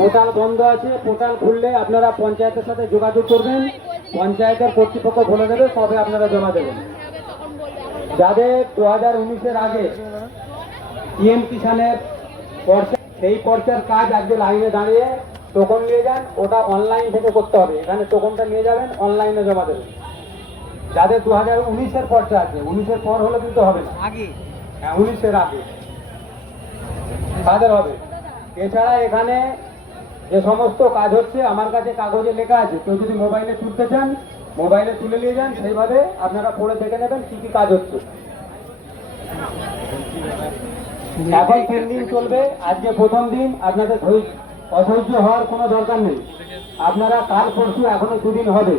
Portal বন্ধ আছে। Portal খুললে আপনারা পঞ্চায়েতের সাথে যোগাযোগ করবেন, পঞ্চায়েতের কর্তৃপক্ষ বলে দেবে তবে আপনারা জমা দেবেন। যাদের 2019-এর আগে পিএম কিষানের পর্চা, সেই পর্চার কাজ আজকে লাইনে দাঁড়িয়ে টোকন নিয়ে যান, ওটা অনলাইন থেকে করতে হবে। এখানে টোকনটা নিয়ে যাবেন, অনলাইনে জমা দেবেন। যাদের 2019-এর পর্চা আছে, 19-এর পর হলে কিন্তু হবে না, আগে হ্যাঁ 19-এর আগে তাদের হবে। এছাড়া এখানে যে সমস্ত কাজ হচ্ছে আমার কাছে কাগজে লেখা আছে, কেউ যদি মোবাইলে তুলতে চান মোবাইলে তুলে নিয়ে যান, সেইভাবে আপনারা পড়ে দেখে নেবেন কি কি কাজ হচ্ছে। এখন 3 দিন চলবে, আজকে প্রথম দিন। আপনাদের অধৈর্য হওয়ার কোনো দরকার নেই। আপনারা কাল পরশু এখনো 2 দিন হবে।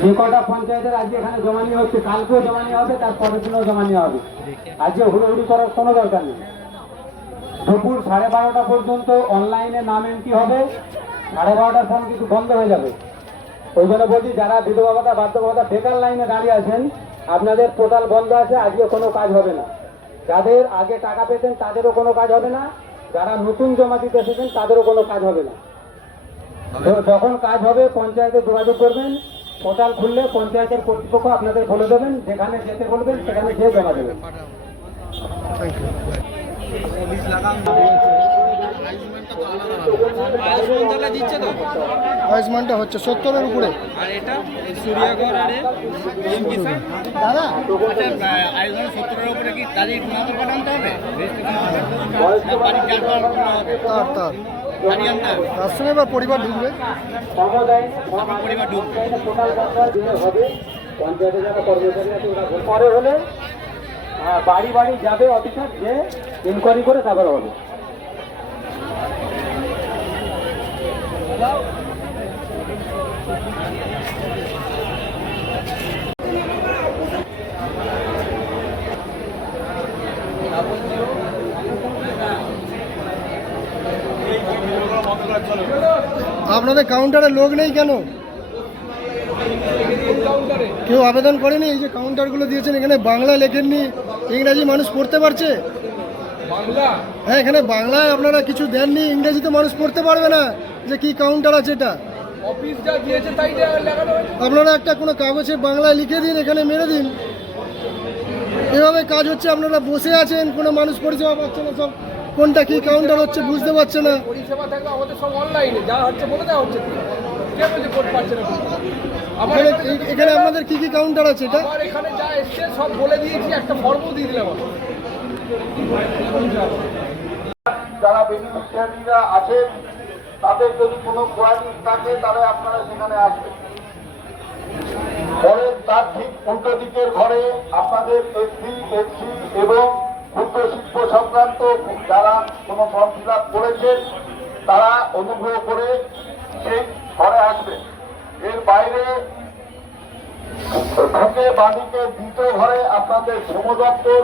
যে কটা পঞ্চায়েতের আজকে এখানে জমা নেওয়া হচ্ছে, কালকেও জমা নেওয়া হবে, তার পরের দিনও জমা নেওয়া হবে। আজকে হুড়োহুড়ি করার কোনো দরকার নেই। দুপুর 12:30টা পর্যন্ত অনলাইনে নাম এন্ট্রি হবে। 12:30টার পর কিছু বন্ধ হয়ে যাবে। ওই জন্য বলছি, যারা বিধবা ভাতা বার্ধক্য ভাতা বেকার লাইনে দাঁড়িয়ে আছেন, আপনাদের পোর্টাল বন্ধ আছে, আজকে কোনো কাজ হবে না। যাদের আগে টাকা পেতেন তাদেরও কোনো কাজ হবে না, যারা নতুন জমা দিতে এসেছেন তাদেরও কোনো কাজ হবে না। যখন কাজ হবে পঞ্চায়েতে যোগাযোগ করবেন। পোর্টাল খুললে পঞ্চায়েতের কর্তৃপক্ষ আপনাদের বলে দেবেন, যেখানে যেতে বলবেন সেখানে গিয়ে জমা দেবেন। আয়ুষ্মানটা হচ্ছে 70-এর উপরে। আর এটা সূর্যাগর আরে পিএম কিষান দাদা আচ্ছা, আয়ুষ্মান 70-এর উপরে কি তারিখ নাম পাঠাতে হবে, রেজিস্ট্রেশন হবে, বাড়ি যাওয়ার পর হবে তার বাড়ি আমরা তার সঙ্গে এবার পরিবার ঢুকবে। পরিবার ঢুকবে। পোর্টাল বন্ধ হবে, পঞ্চায়েতে যারা কর্মচারী আছে ওরা পরে হলে বাড়ি বাড়ি যাবে অফিসার, যে ইনকোয়ারি করে তারপরে হবে। আপনাদের কাউন্টারে লোক নেই কেন? কেউ আবেদন করেনি? এই যে কাউন্টারগুলো দিয়েছেন, এখানে বাংলা লেখেননি, ইংরাজি মানুষ পড়তে পারছে? হ্যাঁ, এখানে বাংলায় আপনারা কিছু দেননি, ইংরেজিতে মানুষ পড়তে পারবে না যে কি কাউন্টার আছে এটা। অফিস যা দিয়েছে তাই লেখানো হয়েছে। আপনারা একটা কোনো কাগজে বাংলায় লিখে দিন, এখানে মেরে দিন। এভাবে কাজ হচ্ছে, আপনারা বসে আছেন, কোনো মানুষ পরিষেবা পাচ্ছে না, সব কোনটা কি কাউন্টার হচ্ছে বুঝতে পারছে না। পরিষেবা থাকলে আমাদের সব অনলাইনে যা হচ্ছে বলে দেওয়া হচ্ছে। কে বলছে কোড পাচ্ছে না? আমার এখানে আপনাদের কি কি কাউন্টার আছে? এটা আমার এখানে যা এসছে সব বলে দিয়েছি, একটা ফর্মও দিয়ে দিলাম। যারা বেনিফিশিয়ারিরা আছেন তাদের যদি কোনো কোয়ারি থাকে তাহলে আপনারা সেখানে আসবেন। পরে তার ঠিক উল্টো দিকের ঘরে আপনাদের এসসি, এসটি এবং ক্ষুদ্র শিল্প সংক্রান্ত যারা কোনো ফর্ম ফিল আপ করেছেন তারা অনুগ্রহ করে সেই ঘরে আসবেন। এর বাইরে ঢুকে বাদিকে দ্বিতীয় ঘরে আপনাদের শ্রম দপ্তর